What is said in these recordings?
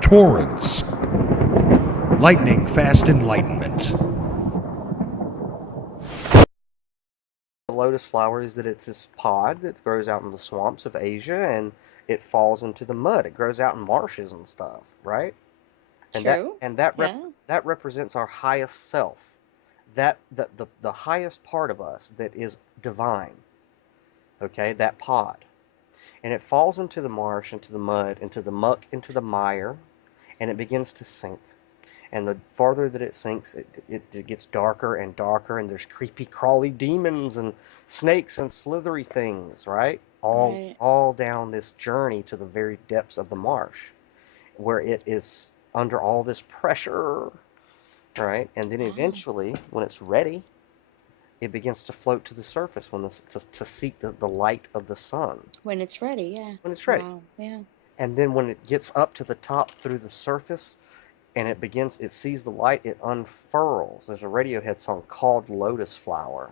Torrents. Lightning fast enlightenment. The lotus flower is that it's this pod that grows out in the swamps of Asia and it falls into the mud. It grows out in marshes and stuff, right? And that True. and that rep, Yeah. that represents our highest self. That the highest part of us that is divine. Okay, that pod. And it falls into the marsh, into the mud, into the muck, into the mire, and it begins to sink. And the farther that it sinks, it gets darker and darker, and there's creepy, crawly demons and snakes and slithery things, right? All, Right. all down this journey to the very depths of the marsh, where it is under all this pressure, right? And then Ah, eventually, when it's ready, it begins to float to the surface to seek the light of the sun when it's ready, yeah. when it's ready. Wow. Yeah. And then when it gets up to the top through the surface, and it sees the light, it unfurls. There's a Radiohead song called Lotus Flower.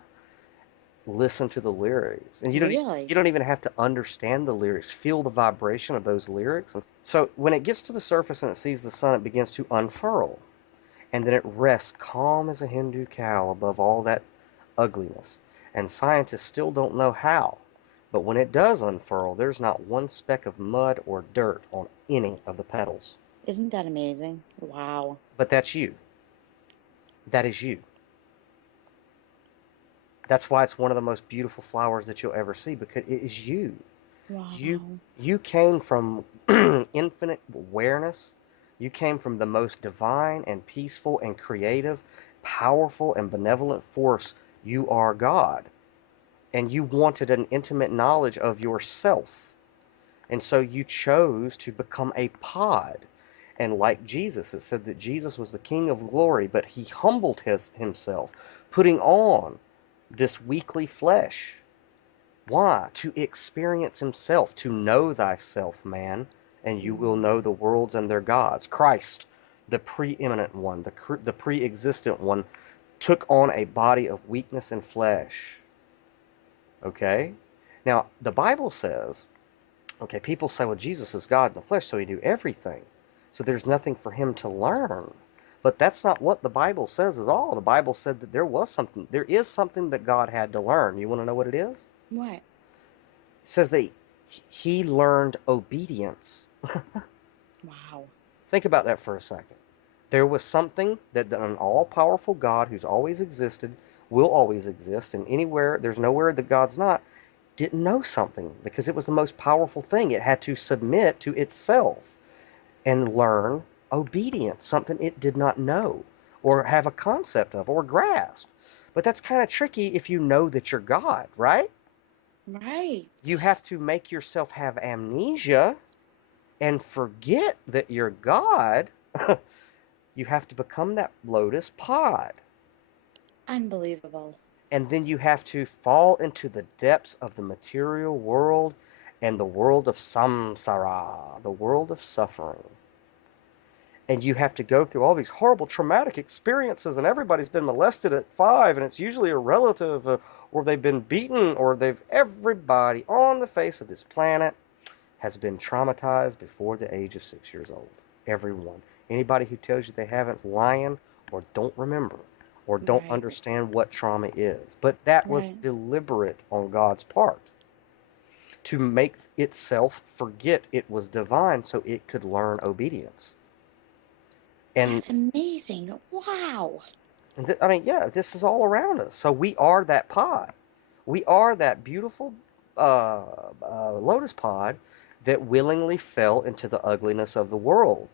Listen to the lyrics. And you Really? don't even have to understand the lyrics. Feel the vibration of those lyrics. So when it gets to the surface and it sees the sun, it begins to unfurl. And then it rests calm as a Hindu cow above all that ugliness. And scientists still don't know how. But when it does unfurl, there's not one speck of mud or dirt on any of the petals. Isn't that amazing? Wow. But that's you. That is you. That's why it's one of the most beautiful flowers that you'll ever see because it is you. You Wow. you came from infinite awareness. You came from the most divine and peaceful and creative, powerful and benevolent force. You are God. And you wanted an intimate knowledge of yourself. And so you chose to become a pod. And like Jesus, it said that Jesus was the King of glory, but he humbled himself, putting on this weakly flesh. Why? To experience himself, to know thyself, man, and you will know the worlds and their gods. Christ, the preeminent one, the pre-existent one, took on a body of weakness and flesh. Okay? Now, the Bible says, okay, people say, well, Jesus is God in the flesh, so he knew everything. So there's nothing for him to learn. But that's not what the Bible says at all. The Bible said that there is something that God had to learn. You want to know what it is? What? It says that he learned obedience. Wow. Think about that for a second. There was something that an all powerful God who's always existed, will always exist, and anywhere, there's nowhere that God's not, didn't know something because it was the most powerful thing. It had to submit to itself and learn obedience, something it did not know or have a concept of or grasp. But that's kind of tricky if you know that you're God, right? Right. You have to make yourself have amnesia and forget that you're God. You have to become that lotus pod. Unbelievable. And then you have to fall into the depths of the material world and the world of samsara, the world of suffering. And you have to go through all these horrible traumatic experiences, and everybody's been molested at 5, and it's usually a relative, or they've been beaten, or everybody on the face of this planet has been traumatized before the age of 6 years old. Everyone. Anybody who tells you they haven't is lying or don't remember or don't Right. understand what trauma is. But that was Right. deliberate on God's part to make itself forget it was divine so it could learn obedience. And, That's amazing. Wow. I mean, yeah, this is all around us. So we are that pod. We are that beautiful lotus pod that willingly fell into the ugliness of the world.